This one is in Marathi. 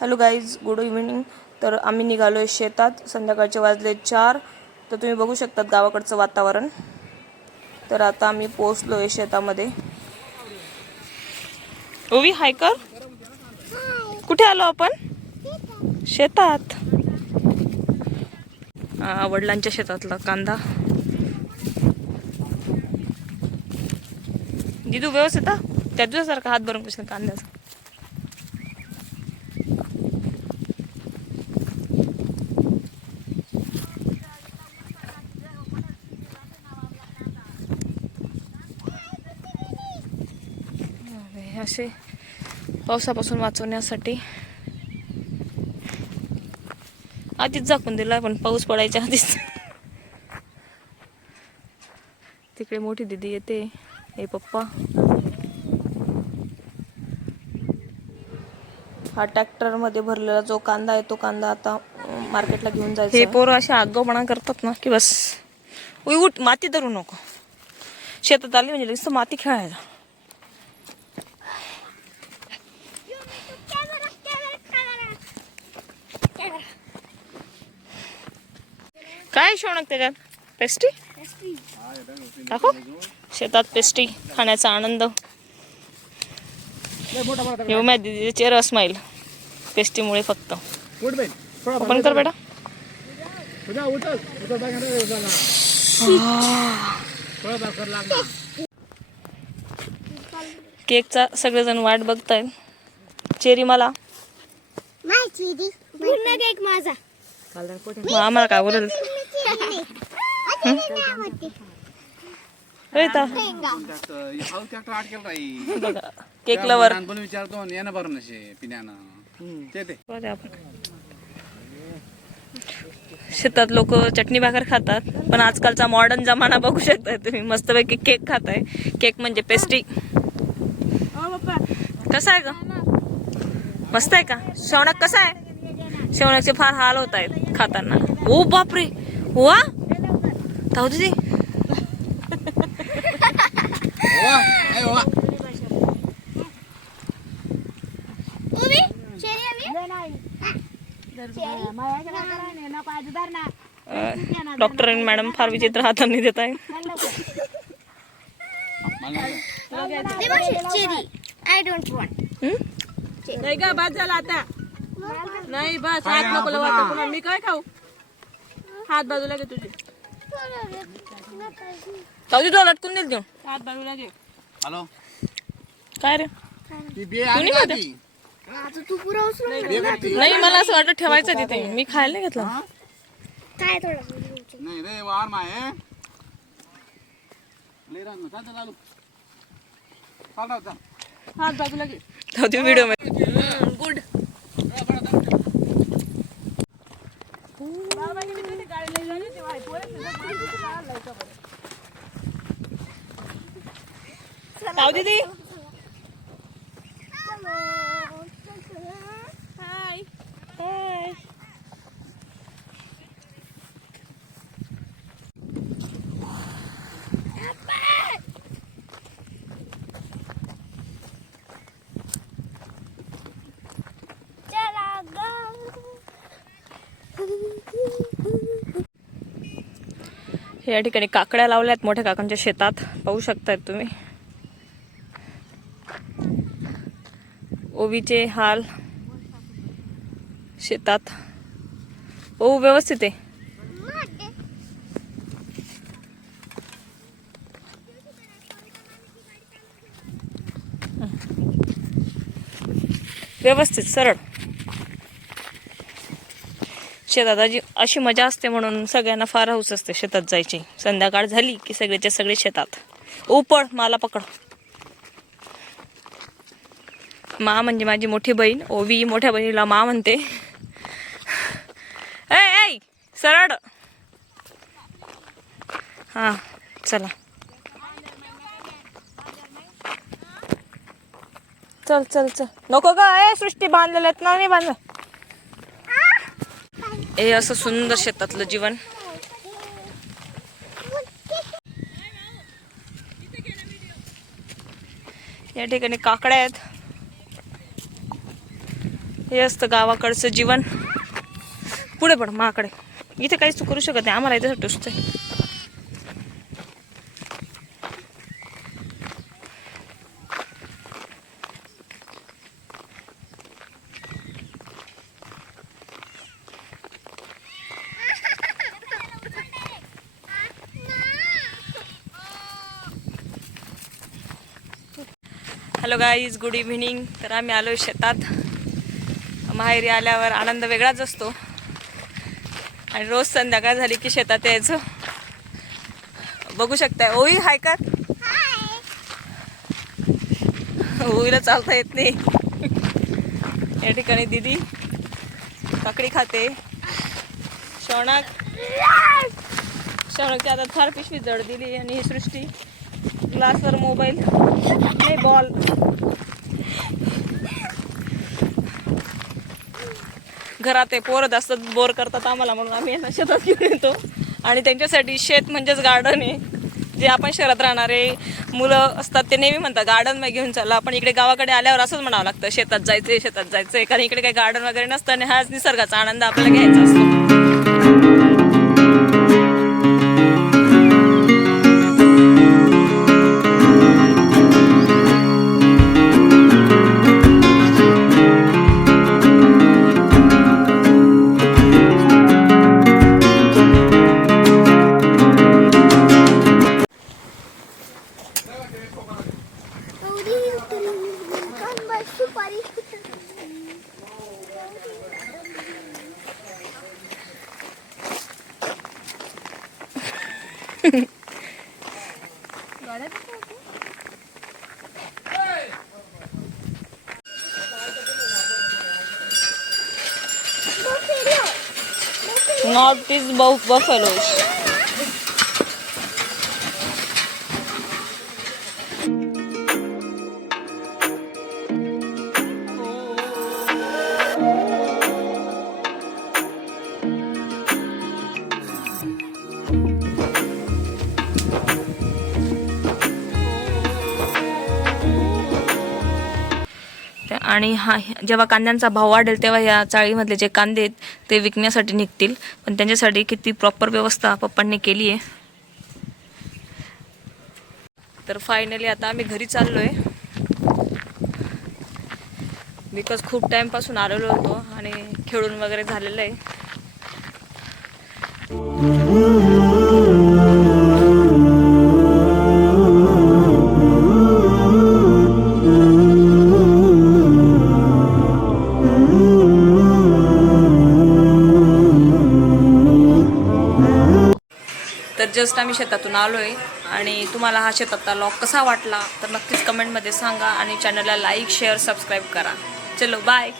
Hello guys, good evening. तर आम्ही निघालो आहे शेतात. संध्याकाळचे वाजले 4. तर तुम्ही बघू शकतात गावाकडचं वातावरण. तर आता आम्ही पोहोचलो आहे शेतामध्ये. ओवी हाय कर. कुठे आलो आपण? शेतात. वडिलांच्या शेतातला कांदा. दिदू व्यवस्थित त्या दिवसासारखा हात भरून कशा कांद्याचा. असे पावसापासून वाचवण्यासाठी आधीच झाकून दिला, पण पाऊस पडायच्या आधीच. तिकडे मोठी दीदी येते, हे पप्पा. हा ट्रॅक्टर मध्ये भरलेला जो कांदा आहे तो कांदा आता मार्केटला घेऊन जायचा. हे पोरं असे आगाऊपणा करतात ना की बस. उठ, माती धरू नको. शेतात आली म्हणजे नुसतं माती खेळायला. काय शौनक त्याच्यात? पेस्ट्री टाको. शेतात पेस्ट्री खाण्याचा आनंद. येऊ दीदीचे चेहरा स्माईल पेस्ट्रीमुळे फक्त. ओपन कर बेटा. केकचा सगळेजण वाट बघतायत. चेरी मला केक माझा. आम्हाला काय बोलल. केक लवर विचारतो शेतात लोक चटणी भाकर खातात, पण आजकालचा मॉडर्न जमाना बघू शकताय तुम्ही. मस्तपैकी केक खाताय. केक म्हणजे पेस्ट्री. कसा आहे ग? मस्त आहे का? शौनक कसा आहे? शौनकचे फार हाल होत आहेत खाताना. ओ बापरे, वा धाव दीदी. डॉक्टर मॅडम फार विचित्र हातांनी देत आहे. I don't want. नाही का, बाद झाला आता. नाही बस, हात नको लावा पुन्हा. मी काय खाऊ? हात बाजूला घे तुझे. तावजी तुला लटकून देईल देऊ. हात बाजूला घे. हॅलो, काय रे? तू पुरा उचलून नाही, मला असं वाटत ठेवायचं तिथे. मी खायला नाही घेतलं. काय थोडं नाही रे वार माय चालू. हात बाजूला घे. तावजी व्हिडिओ मध्ये गुड. ताव दीदी हाय. या ठिकाणी काकड्या लावल्यात मोठ्या काकांच्या शेतात. पाहू शकतायत तुम्ही. ओवीचे हाल शेतात. ओ व्यवस्थित आहे. व्यवस्थित सरळ. शेतात अशी मजा असते म्हणून सगळ्यांना फार हौस असते शेतात जायची. संध्याकाळ झाली की सगळेच्या सगळे शेतात. पळ, मला पकड. मा म्हणजे माझी मोठी बहीण. ओवी मोठ्या बहिणीला मा म्हणते. ऐ सरळ. हा चला, चल चल चल. नको ग, सृष्टी बांधलेल्या आहेत ना. नाही बांधलं. हे असं सुंदर शेतातलं जीवन. या ठिकाणी काकड्या आहेत. हे असतं गावाकडचं जीवन. पुढे पड माकडे. इथे काहीच तू करू शकत नाही, आम्हाला इथे टुसतंय. Hello guys, good evening. तर आम्ही आलो शेतात. माहेरी आल्यावर आनंद वेगळाच असतो आणि रोज संध्याकाळ झाली की शेतात यायचं. बघू शकताय ओई हाय का? ओईला चालता येत नाही. या ठिकाणी दिदी काकडी खाते. शौनकच्या हातात फार पिशवी जड दिली आणि ही सृष्टी ग्लासवर मोबाईल नाही बॉल. घरात आहे पोरं जास्त बोर करतात आम्हाला, म्हणून आम्ही यांना शेतात घेऊन येतो. आणि त्यांच्यासाठी शेत म्हणजेच गार्डन आहे. जे आपण शहरात राहणारे मुलं असतात ते नेहमी म्हणतात गार्डन मग घेऊन चला, पण इकडे गावाकडे आल्यावर असंच म्हणावं लागतं शेतात जायचंय शेतात जायचंय, कारण इकडे काही गार्डन वगैरे नसतं आणि हाच निसर्गाचा आनंद आपल्याला घ्यायचा असतो. सुपारी Not these buffaloes. आणि हा जेव्हा कांद्यांचा भाव वाढेल तेव्हा या चाळीमधले जे कांदे आहेत ते विकण्यासाठी निघतील, पण त्यांच्यासाठी किती प्रॉपर व्यवस्था पप्पांनी केली आहे. तर फायनली आता आम्ही घरी चाललोय, बिकॉज खूप टाइमपासून आलेलो होतो आणि खेळून वगैरे झालेलं आहे. तर जस्ट आम्ही शेतातून आलोय आणि तुम्हाला हा शेतातला व्लॉग कसा वाटला तर नक्कीच कमेंटमध्ये सांगा आणि चॅनलला लाईक शेअर सबस्क्राईब करा. चलो बाय.